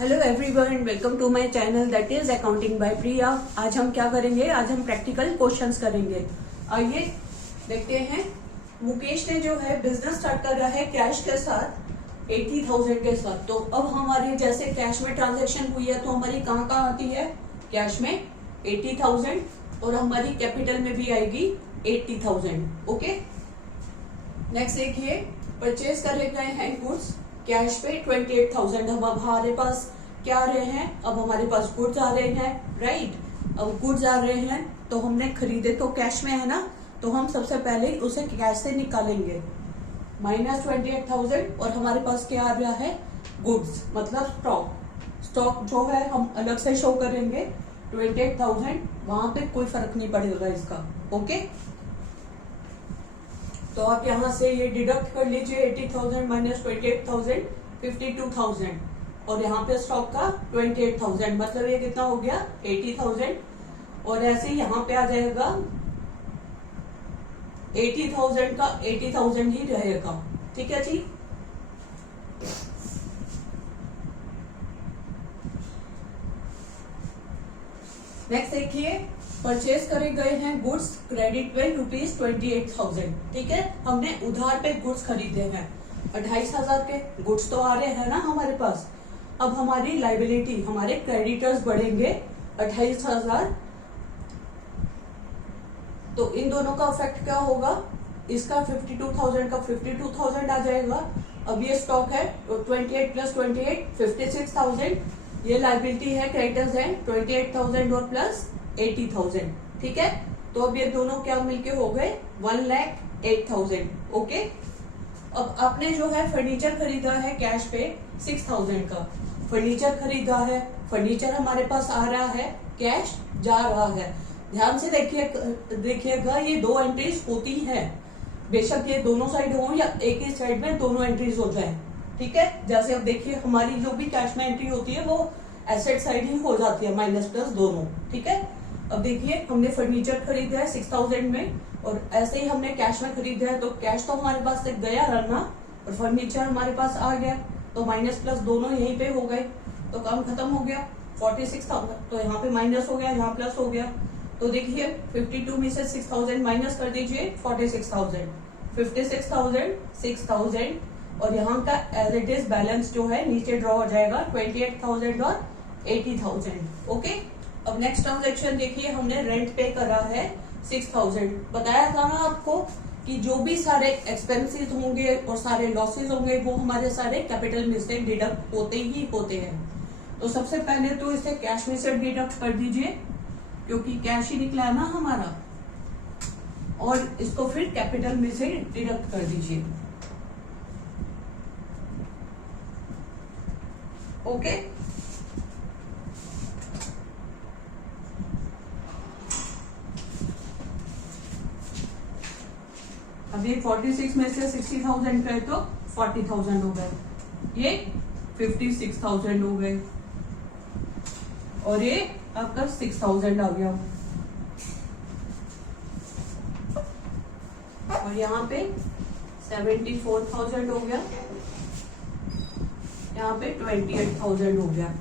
Hello everyone, welcome to my channel that is accounting by Priya. आज हम क्या करेंगे? आज हम प्रैक्टिकल क्वेश्चंस करेंगे। आइए देखते हैं। मुकेश ने जो है बिजनेस स्टार्ट कर रहा है कैश के साथ 80,000 के साथ। तो अब हमारी जैसे कैश में ट्रांजैक्शन हुई है तो हमारी कहाँ कहाँ आती है? कैश में 80,000 और हमारी कैपिटल में भी आएगी 80,000। ओके, नेक्स्ट देखिए, परचेज कर गए हैं गुड्स कैश पे 28,000। अब हमारे पास क्या आ रहे हैं? अब हमारे पास गुड्स आ रहे हैं, राइट। अब गुड्स आ रहे हैं तो हमने खरीदे तो कैश में है ना, तो हम सबसे पहले उसे कैश से निकालेंगे माइनस 28,000 और हमारे पास क्या आ रहा है? गुड्स मतलब स्टॉक जो है हम अलग से शो करेंगे 28,000। वहां पे कोई फर्क नहीं पड़ेगा इसका। ओके, तो आप यहाँ से ये डिडक्ट कर लीजिए 80,000 माइनस 28,000 52,000 और यहाँ पे स्टॉक का 28,000, मतलब ये कितना हो गया? 80,000। और ऐसे ही यहाँ पे आ जाएगा 80,000 का 80,000 ही रहेगा। ठीक है जी। नेक्स्ट देखिए, परचेज करे गए हैं गुड्स क्रेडिट पे ₹28,000। ठीक है, हमने उधार पे गुड्स खरीदे हैं 28,000 के। गुड्स तो आ रहे हैं ना हमारे पास। अब हमारी लाइबिलिटी, हमारे क्रेडिटर्स बढ़ेंगे 28,000। तो इन दोनों का इफेक्ट क्या होगा? इसका 52,000 का 52,000 आ जाएगा। अब ये स्टॉक है 28 प्लस 28 56,000। ये लाइबिलिटी है, क्रेडिटर्स है 28,000 और प्लस 80,000। ठीक है, तो अब ये दोनों क्या मिलके हो गए 1,08,000। ओके, अब आपने जो है फर्नीचर खरीदा है कैश पे 6,000 का। फर्नीचर खरीदा है, फर्नीचर हमारे पास आ रहा है, कैश जा रहा है। ध्यान से देखिएगा, ये दो एंट्रीज होती हैं, बेशक ये दोनों साइड हो या एक ही साइड में दोनों एंट्रीज हो जाए। ठीक है, जैसे अब देखिए हमारी जो भी कैश में एंट्री होती है वो एसेट साइड ही हो जाती है, माइनस प्लस दोनों। ठीक है, अब देखिए हमने फर्नीचर खरीदा है 6,000 में और ऐसे ही हमने कैश में खरीदा है, तो कैश तो हमारे पास से गया रहा और फर्नीचर हमारे पास आ गया, तो माइनस प्लस दोनों यहीं पे हो गए, तो काम खत्म हो गया। 46,000 तो यहाँ पे माइनस हो गया, यहाँ प्लस हो गया। तो देखिए 52 में से 6,000 माइनस कर दीजिए 46,000, 56,000 6,000 और यहाँ का एज इट इज बैलेंस जो है नीचे ड्रॉ हो जाएगा 28,000 और 80,000। ओके, अब नेक्स्ट ट्रांजेक्शन देखिए, हमने रेंट पे करा है 6,000। बताया था ना आपको कि जो भी सारे एक्सपेंसेस होंगे और सारे लॉसेस होंगे वो हमारे सारे कैपिटल में से डिडक्ट होते ही होते हैं। तो सबसे पहले तो इसे कैश में से डिडक्ट कर दीजिए क्योंकि कैश ही निकला है ना हमारा, और इसको फिर कैपिटल में से डिडक्ट कर दीजिए। ओके, अब ये 46 में से 60,000 गए तो 40,000 हो गए, ये 56,000 हो गए और ये आपका 6,000 आ गया। और यहाँ पे 74,000 हो गया, यहाँ पे 28,000 हो गया।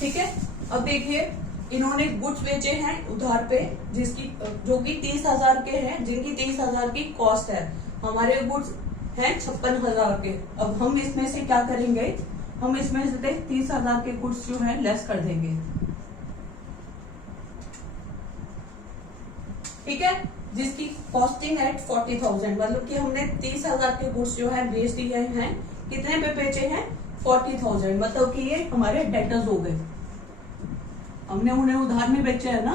ठीक है, अब देखिए इन्होंने गुड्स बेचे हैं उधार पे जिसकी जो कि 30,000 के हैं, जिनकी 30,000 की कॉस्ट है। हमारे गुड्स हैं 56,000 के। अब हम इसमें से क्या करेंगे? हम इसमें से 30,000 के गुड्स जो है लेस कर देंगे। ठीक है, जिसकी कॉस्टिंग है 40,000, मतलब कि हमने 30,000 के गुड्स जो है बेच दिए हैं। कितने पे बेचे हैं? 40,000, मतलब कि ये हमारे डेटर्स हो गए, हमने उन्हें उधार में बेचे है ना।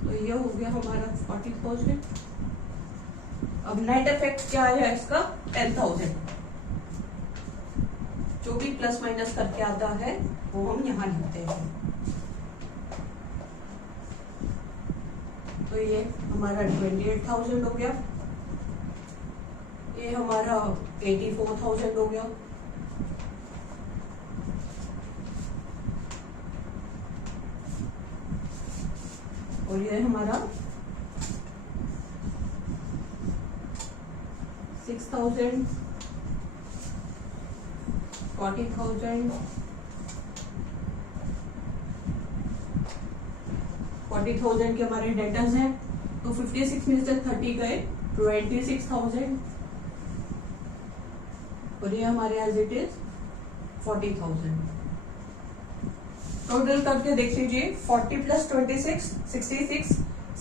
तो ये हो गया हमारा 40,000। अब नेट इफेक्ट क्या है इसका? 10,000। जो भी प्लस माइनस करके आता है वो हम यहाँ लिखते हैं। तो ये हमारा 28,000 हो गया, ये हमारा 84,000 हो गया, और ये हमारा 6,000, 40,000, 40,000 के हमारे डेटर्स हैं, तो 56 में से 30 गए, 26,000, और ये हमारे एज इट इज 40,000। टोटल करके देख लीजिए, 40 प्लस 26 66,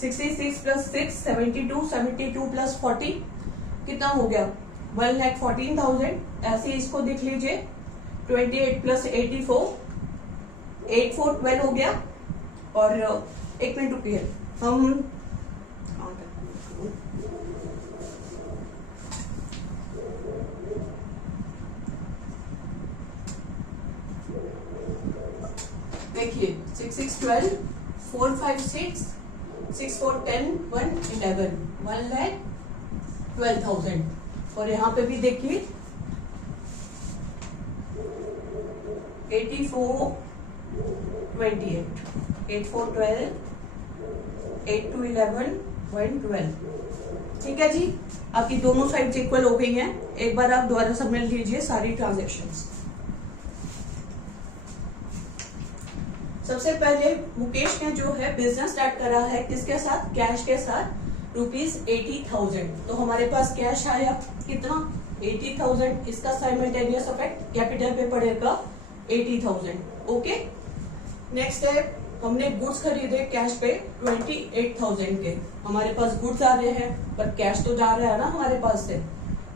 66 प्लस 6 72, 72 प्लस 40 कितना हो गया 1,14,000। ऐसे इसको देख लीजिए, 28 प्लस 84 8412 हो गया। और एक मिनट रुकिए, हम देखिए 6 6 12 4 5 6 6 4 10 1 11 1,12,000। और यहाँ पे भी देखिए 84 28 8 4 12 8 2 11 1 12। ठीक है जी, आपकी दोनों साइड्स इक्वल हो गई हैं। एक बार आप दोबारा सबमिट कीजिए सारी ट्रांजेक्शन्स। सबसे पहले मुकेश ने जो है बिजनेस स्टार्ट करा है किसके साथ, कैश के साथ, ₹80,000। तो हमारे पास कैश आया कितना 80,000। इसका साइमल्टेनियस इफेक्ट कैपिटल पे पड़ेगा 80,000। ओके, नेक्स्ट है हमने गुड्स खरीदे कैश पे 28,000 के। हमारे पास गुड्स आ रहे हैं पर कैश तो जा रहा है ना हमारे पास से,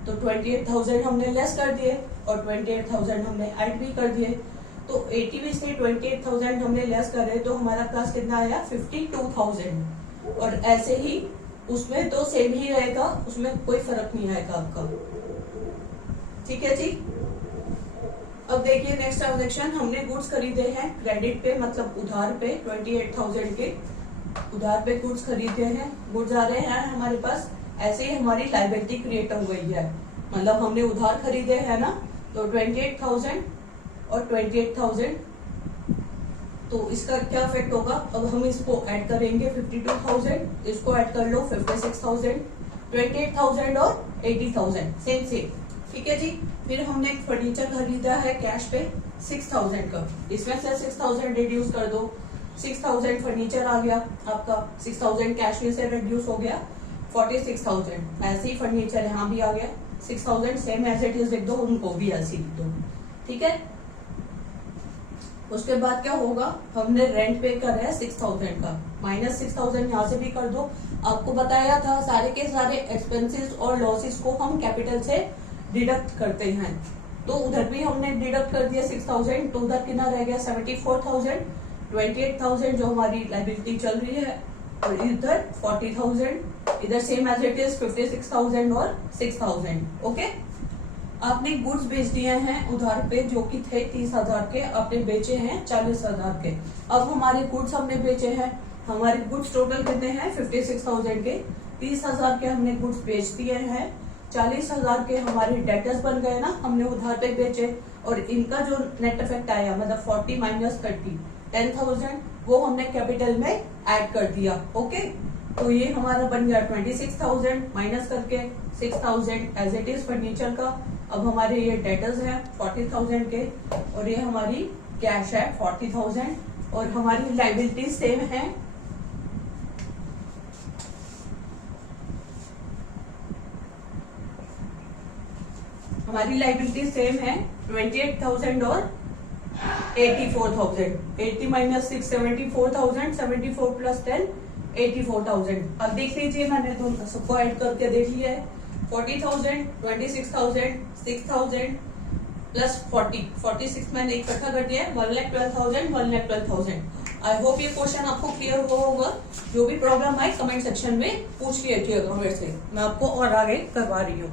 तो 28,000 हमने लेस कर दिए और 28,000 हमने ऐड भी कर दिए। तो 80 में से 28,000 हमने लेस करे तो हमारा पास कितना आया 52,000। और ऐसे ही उसमें तो सेम ही रहेगा, उसमें कोई फर्क नहीं आएगा आपका। ठीक है जी। अब देखिए नेक्स्ट ट्रांजेक्शन, हमने गुड्स खरीदे हैं क्रेडिट पे, मतलब उधार पे 28,000 के उधार पे गुड्स खरीदे हैं, गुड्स आ रहे हैं हमारे पास। ऐसे ही हमारी लायबिलिटी क्रिएट हो गई है, मतलब हमने उधार खरीदे हैं ना, तो 28,000 और 28,000। तो इसका क्या इफेक्ट होगा, अब हम इसको ऐड करेंगे 52,000, इसको ऐड कर लो 56,000, 28,000 और 80,000 सेम सेम। ठीक है जी। फिर हमने एक फर्नीचर खरीदा है कैश पे 6,000 का, इसमें से 6,000 रिड्यूस कर दो, 6,000 फर्नीचर आ गया आपका, 6,000 कैश में से रिड्यूस हो गया 46,000। ऐसे ही फर्नीचर यहाँ भी आ गया 6,000, सेम एज इट इज लिख दो, उनको भी ऐसे लिख दो। ठीक है। उसके बाद क्या होगा, हमने रेंट पे कर रहे हैं 6,000 का, माइनस 6,000 यहाँ से भी कर दो। आपको बताया था सारे के सारे एक्सपेंसेस और लॉसेस को हम कैपिटल से डिडक्ट करते हैं, तो उधर भी हमने डिडक्ट कर दिया 6,000, तो उधर कितना रह गया 74,000, 28,000 जो हमारी लाइबिलिटी चल रही है, और इधर 40,000, इधर सेम एज इट इज 56,000 और 6,000। ओके, आपने गुड्स बेच दिए हैं उधार पे जो कि थे 30,000 के, आपने बेचे हैं 40,000 के। अब हमारे गुड्स हमने बेचे हैं, हमारे गुड्स टोटल कितने हैं 56,000 के, 30,000 के हमने गुड्स बेच दिए हैं, 40,000 के हमारे डेटर्स बन गए ना, हमने उधार पे बेचे, और इनका जो नेट इफेक्ट आया मतलब 40 माइनस 30 10,000, वो हमने कैपिटल में ऐड कर दिया। ओके, तो ये हमारा बन गया 26,000 माइनस करके 6,000 एज इट इज फर्नीचर का। अब हमारे ये डेटर्स हैं 40,000 के, और ये हमारी कैश है 40,000, और हमारी लाइबिलिटी सेम है, हमारी लाइबिलिटी सेम है 28,000 और 84,000। 80 माइनस 6 74,000, 74 प्लस 10 84,000। अब देख लीजिए, मैंने दोनों सबको ऐड करके देख लिया है, 40,000 26,000 6,000 प्लस 46 मैंने इकट्ठा कर दिया है 1,12,000 1,12,000। आई होप ये क्वेश्चन आपको क्लियर हुआ होगा। जो भी प्रॉब्लम आए कमेंट सेक्शन में पूछ लिया मेरे से, मैं आपको और आगे करवा रही हूँ।